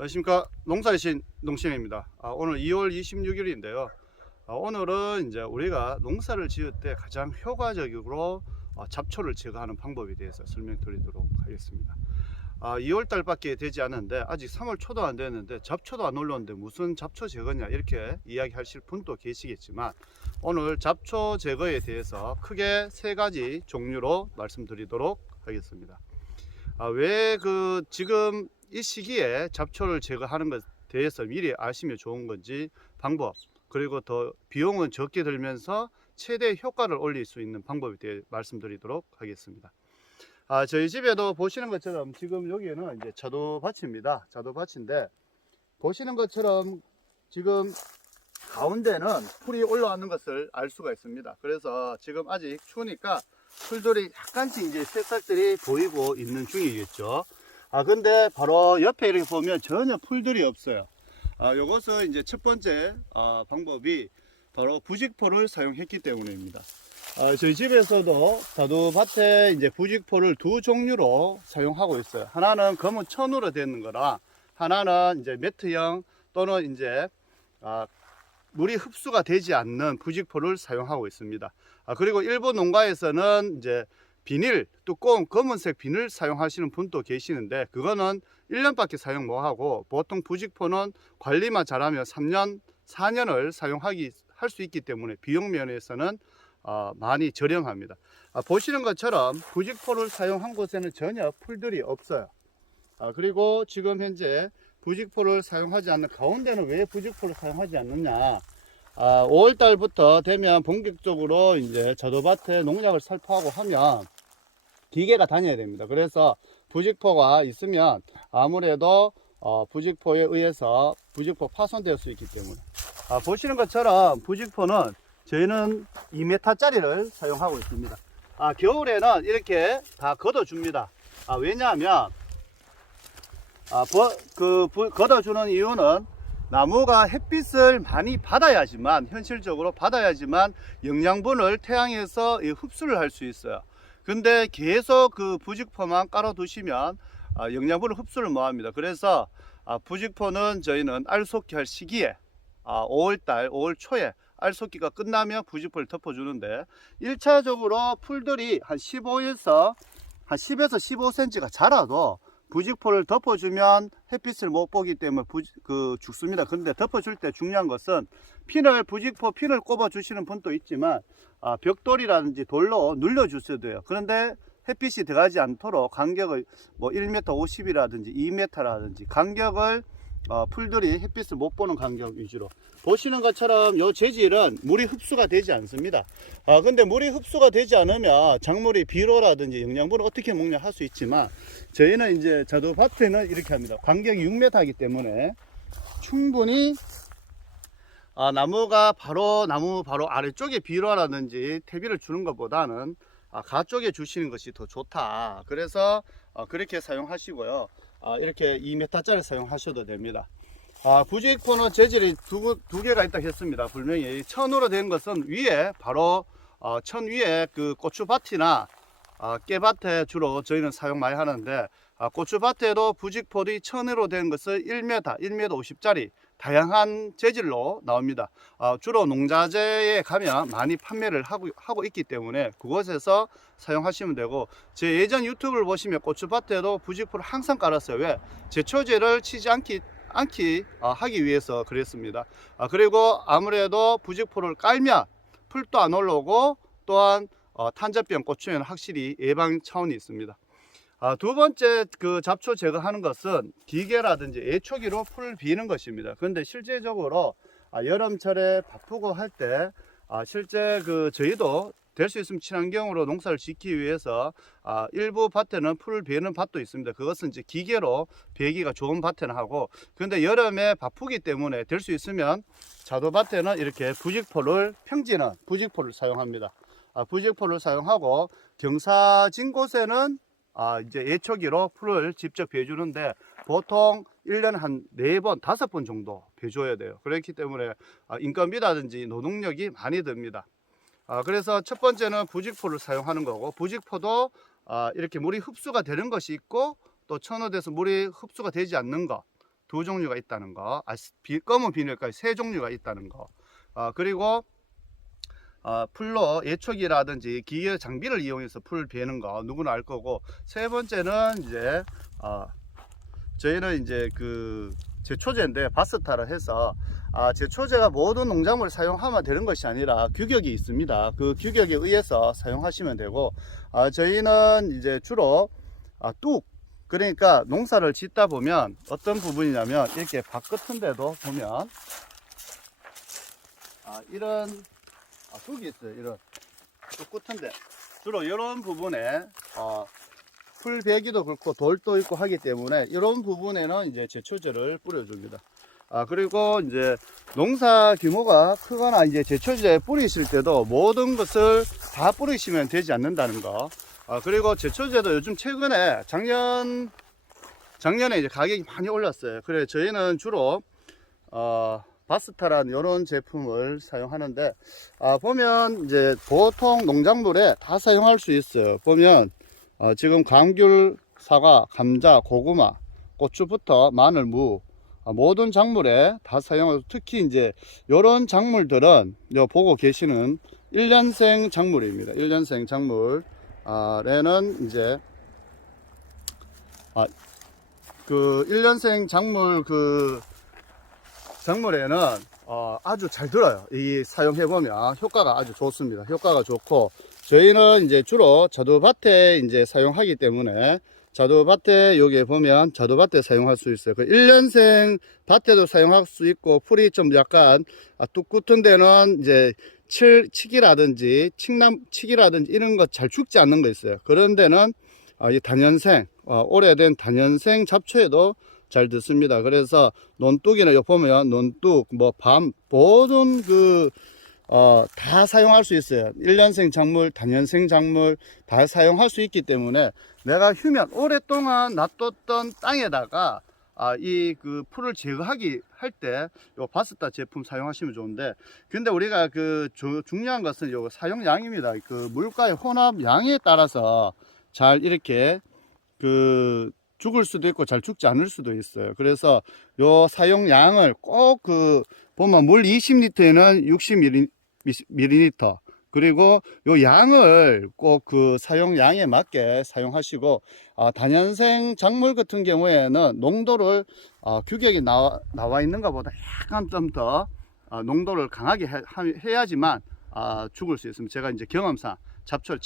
안녕하십니까. 농사의 농심입니다. 오늘 2월 26일인데요. 오늘은 이제 우리가 농사를 지을 때 가장 효과적으로 잡초를 제거하는 방법에 대해서 설명드리도록 하겠습니다. 2월 달밖에 되지 않았는데 아직 3월 초도 안 됐는데 잡초도 안 올라오는데 무슨 잡초 제거냐 이렇게 이야기하실 분도 계시겠지만, 오늘 잡초 제거에 대해서 크게 세 가지 종류로 말씀드리도록 하겠습니다. 왜 지금 이 시기에 잡초를 제거하는 것에 대해서 미리 아시면 좋은 건지, 방법, 그리고 더 비용은 적게 들면서 최대 효과를 올릴 수 있는 방법에 대해 말씀드리도록 하겠습니다. 저희 집에도 보시는 것처럼 지금 여기에는 이제 자두밭입니다. 자두밭인데 보시는 것처럼 지금 가운데는 풀이 올라왔는 것을 알 수가 있습니다. 그래서 지금 아직 추우니까 풀들이 약간씩 이제 새싹들이 보이고 있는 중이겠죠. 근데 바로 옆에 이렇게 보면 전혀 풀들이 없어요. 요것은 이제 첫 번째 방법이 바로 부직포를 사용했기 때문입니다. 저희 집에서도 자두밭에 이제 부직포를 두 종류로 사용하고 있어요. 하나는 검은 천으로 되는 거라, 하나는 이제 매트형 또는 이제 물이 흡수가 되지 않는 부직포를 사용하고 있습니다. 그리고 일부 농가에서는 이제 비닐, 두꺼운 검은색 비닐 사용하시는 분도 계시는데, 그거는 1년밖에 사용 못하고 보통 부직포는 관리만 잘하면 3년, 4년을 할 수 있기 때문에 비용 면에서는 많이 저렴합니다. 보시는 것처럼 부직포를 사용한 곳에는 전혀 풀들이 없어요. 그리고 지금 현재 부직포를 사용하지 않는 가운데는 왜 부직포를 사용하지 않느냐, 5월 달부터 되면 본격적으로 이제 자두밭에 농약을 살포하고 하면 기계가 다녀야 됩니다. 그래서 부직포가 있으면 아무래도 부직포에 의해서 부직포 파손될 수 있기 때문에, 보시는 것처럼 부직포는 저희는 2m짜리를 사용하고 있습니다. 겨울에는 이렇게 다 걷어줍니다. 왜냐하면 걷어주는 이유는 나무가 햇빛을 많이 받아야지만, 현실적으로 받아야지만 영양분을 태양에서 흡수를 할 수 있어요. 근데 계속 그 부직포만 깔아 두시면 영양분을 흡수를 못 합니다. 그래서 부직포는 저희는 알속기 할 시기에 5월달, 5월 초에 알속기가 끝나면 부직포를 덮어주는데, 1차적으로 풀들이 한 10에서 15cm가 자라도 부직포를 덮어주면 햇빛을 못 보기 때문에 죽습니다. 그런데 덮어줄 때 중요한 것은 부직포 핀을 꼽아 주시는 분도 있지만 벽돌이라든지 돌로 눌러 주셔야 돼요. 그런데 햇빛이 들어가지 않도록 간격을 1m 50이라든지 2m라든지 간격을 풀들이 햇빛을 못 보는 간격 위주로, 보시는 것처럼 이 재질은 물이 흡수가 되지 않습니다. 근데 물이 흡수가 되지 않으면 작물이 비료라든지 영양분을 어떻게 먹냐 할 수 있지만, 저희는 이제 자두밭에는 이렇게 합니다. 간격이 6m이기 때문에 충분히 나무 바로 아래쪽에 비료라든지 퇴비를 주는 것보다는 가 쪽에 주시는 것이 더 좋다. 그래서 그렇게 사용하시고요. 이렇게 2m짜리 사용하셔도 됩니다. 부직포는 재질이 두 개가 있다 했습니다. 분명히 천으로 된 것은 위에 바로 천 위에 그 고추밭이나 깨밭에 주로 저희는 사용 많이 하는데, 고추밭에도 부직포들이 천으로 된 것을 1m, 1m 50짜리 다양한 재질로 나옵니다. 주로 농자재에 가면 많이 판매를 하고 있기 때문에 그곳에서 사용하시면 되고, 제 예전 유튜브를 보시면 고추밭에도 부직포를 항상 깔았어요. 왜? 제초제를 치지 않기 하기 위해서 그랬습니다. 그리고 아무래도 부직포를 깔면 풀도 안 올라오고, 또한 탄저병 고추에는 확실히 예방 차원이 있습니다. 두 번째 잡초 제거하는 것은 기계라든지 예초기로 풀 비는 것입니다. 그런데 실제적으로 여름철에 바쁘고 할 때 실제 저희도 될 수 있으면 친환경으로 농사를 짓기 위해서 일부 밭에는 풀을 베는 밭도 있습니다. 그것은 이제 기계로 베기가 좋은 밭에는 하고, 그런데 여름에 바쁘기 때문에 될 수 있으면 자두밭에는 이렇게 평지는 부직포를 사용합니다. 부직포를 사용하고, 경사진 곳에는 이제 예초기로 풀을 직접 베주는데 보통 1년에 한 4번, 5번 정도 베줘야 돼요. 그렇기 때문에 인건비라든지 노동력이 많이 듭니다. 그래서 첫 번째는 부직포를 사용하는 거고, 부직포도 이렇게 물이 흡수가 되는 것이 있고, 또 천호돼서 물이 흡수가 되지 않는 것, 두 종류가 있다는 거, 검은 비닐까지 세 종류가 있다는 거. 그리고 풀로 예초기라든지 기계 장비를 이용해서 풀 베는 거 누구나 알 거고, 세 번째는 이제 저희는 이제 그 제초제인데 바스타를 해서 제초제가 모든 농작물을 사용하면 되는 것이 아니라 규격이 있습니다. 그 규격에 의해서 사용하시면 되고, 저희는 이제 주로 뚝, 그러니까 농사를 짓다 보면 어떤 부분이냐면 이렇게 밭 같은데도 보면 이런 뚝이 있어요. 이런 뚝 같은데 주로 이런 부분에 풀 베기도 그렇고 돌도 있고 하기 때문에 이런 부분에는 이제 제초제를 뿌려줍니다. 그리고 이제 농사 규모가 크거나 이제 제초제 뿌리실 때도 모든 것을 다 뿌리시면 되지 않는다는 거. 그리고 제초제도 요즘 최근에 작년에 이제 가격이 많이 올랐어요. 그래 저희는 주로 바스타란 이런 제품을 사용하는데, 보면 이제 보통 농작물에 다 사용할 수 있어요. 보면 지금 감귤, 사과, 감자, 고구마, 고추부터 마늘, 무, 모든 작물에 다 사용하고, 특히 이제 이런 작물들은 보고 계시는 1년생 작물입니다. 1년생 작물에는 이제 그 1년생 작물에는 아주 잘 들어요. 이 사용해보면 효과가 아주 좋습니다. 효과가 좋고, 저희는 이제 주로 자두밭에 이제 사용하기 때문에, 자두밭에 여기 보면 자두밭에 사용할 수 있어요. 그 1년생 밭에도 사용할 수 있고, 풀이 좀 약간 뚝 굳은 데는 이제 치기라든지 이런 거 잘 죽지 않는 거 있어요. 그런 데는 이 단연생, 오래된 단연생 잡초에도 잘 듣습니다. 그래서 논뚝이나 여기 보면 논뚝, 밤, 모든 다 사용할 수 있어요. 1년생 작물, 단연생 작물 다 사용할 수 있기 때문에, 내가 오랫동안 놔뒀던 땅에다가 이 풀을 제거하기 할 때 요 바스타 제품 사용하시면 좋은데, 근데 우리가 중요한 것은 요 사용량입니다. 물과의 혼합 양에 따라서 잘 이렇게 죽을 수도 있고 잘 죽지 않을 수도 있어요. 그래서 요 사용량을 꼭 보면 물 20리터에는 60ml, 그리고 요 양을 꼭 사용량에 맞게 사용하시고, 단연생 작물 같은 경우에는 농도를 규격이 나와 있는 것보다 약간 좀 더 농도를 강하게 해야지만 죽을 수 있습니다. 제가 이제 경험상 잡초,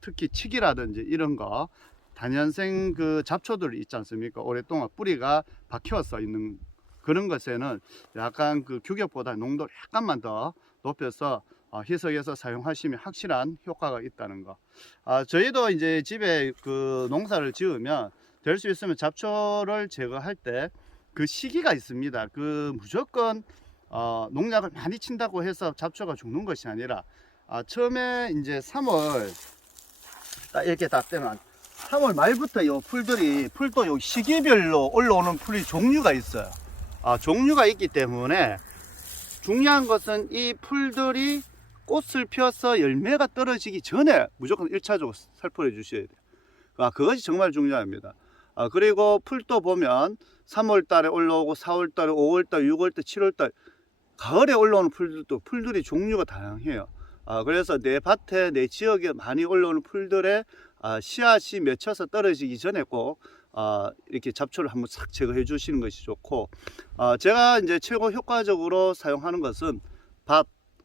특히 치기라든지 이런 거, 단연생 잡초들 있지 않습니까? 오랫동안 뿌리가 박혀서 있는 그런 것에는 약간 규격보다 농도를 약간만 더 높여서 희석해서 사용하시면 확실한 효과가 있다는 거. 저희도 이제 집에 농사를 지으면 될 수 있으면 잡초를 제거할 때 시기가 있습니다. 무조건 농약을 많이 친다고 해서 잡초가 죽는 것이 아니라, 처음에 이제 3월 이렇게 딱 되면 3월 말부터 풀도 요 시기별로 올라오는 풀이 종류가 있어요. 종류가 있기 때문에 중요한 것은 이 풀들이 꽃을 펴서 열매가 떨어지기 전에 무조건 1차적으로 살포해 주셔야 돼요. 그것이 정말 중요합니다. 그리고 풀도 보면 3월 달에 올라오고 4월 달에 5월 달, 6월 달, 7월 달 가을에 올라오는 풀들이 종류가 다양해요. 그래서 내 밭에 내 지역에 많이 올라오는 풀들의 씨앗이 맺혀서 떨어지기 전에 꼭 이렇게 잡초를 한번 싹 제거해 주시는 것이 좋고, 제가 이제 최고 효과적으로 사용하는 것은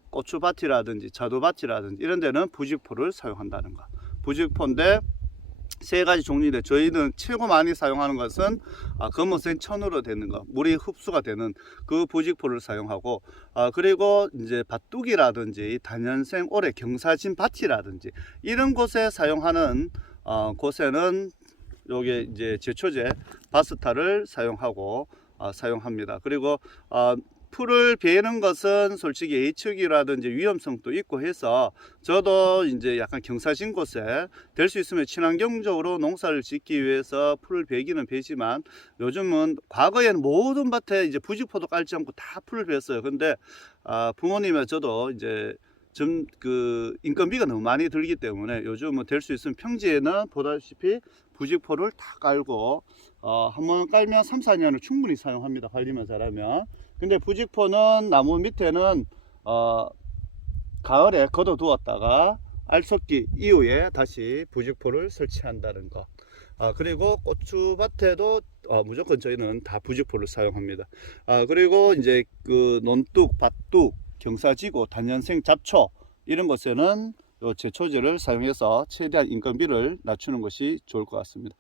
고추밭이라든지 자두밭이라든지 이런 데는 부직포를 사용한다는 거. 부직포인데 세 가지 종류인데, 저희는 최고 많이 사용하는 것은 검은색 천으로 되는 거, 물이 흡수가 되는 그 부직포를 사용하고, 그리고 이제 밭둑이라든지 단연생 올해 경사진 밭이라든지 이런 곳에 사용하는 곳에는 요게 이제 제초제 바스타를 사용합니다. 그리고 풀을 베는 것은 솔직히 H기라든지 위험성도 있고 해서, 저도 이제 약간 경사진 곳에 될 수 있으면 친환경적으로 농사를 짓기 위해서 풀을 베기는 베지만, 요즘은 과거에는 모든 밭에 이제 부직포도 깔지 않고 다 풀을 베었어요. 근데 부모님과 저도 이제 인건비가 너무 많이 들기 때문에 요즘은 될 수 있으면 평지에는 보다시피 부직포를 다 깔고 한번 깔면 3, 4년을 충분히 사용합니다. 관리만 잘하면. 근데 부직포는 나무 밑에는 가을에 걷어 두었다가 알 섞기 이후에 다시 부직포를 설치한다는 거. 그리고 고추밭에도 무조건 저희는 다 부직포를 사용합니다. 그리고 이제 그 논둑, 밭둑, 경사지구, 단연생 잡초 이런 것에는 요 제초제를 사용해서 최대한 인건비를 낮추는 것이 좋을 것 같습니다.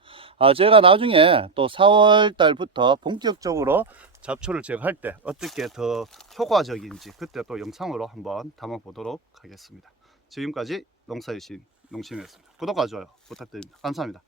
제가 나중에 또 4월 달부터 본격적으로 잡초를 제거할 때 어떻게 더 효과적인지 그때 또 영상으로 한번 담아 보도록 하겠습니다. 지금까지 농사의 신 농심이었습니다. 구독과 좋아요 부탁드립니다. 감사합니다.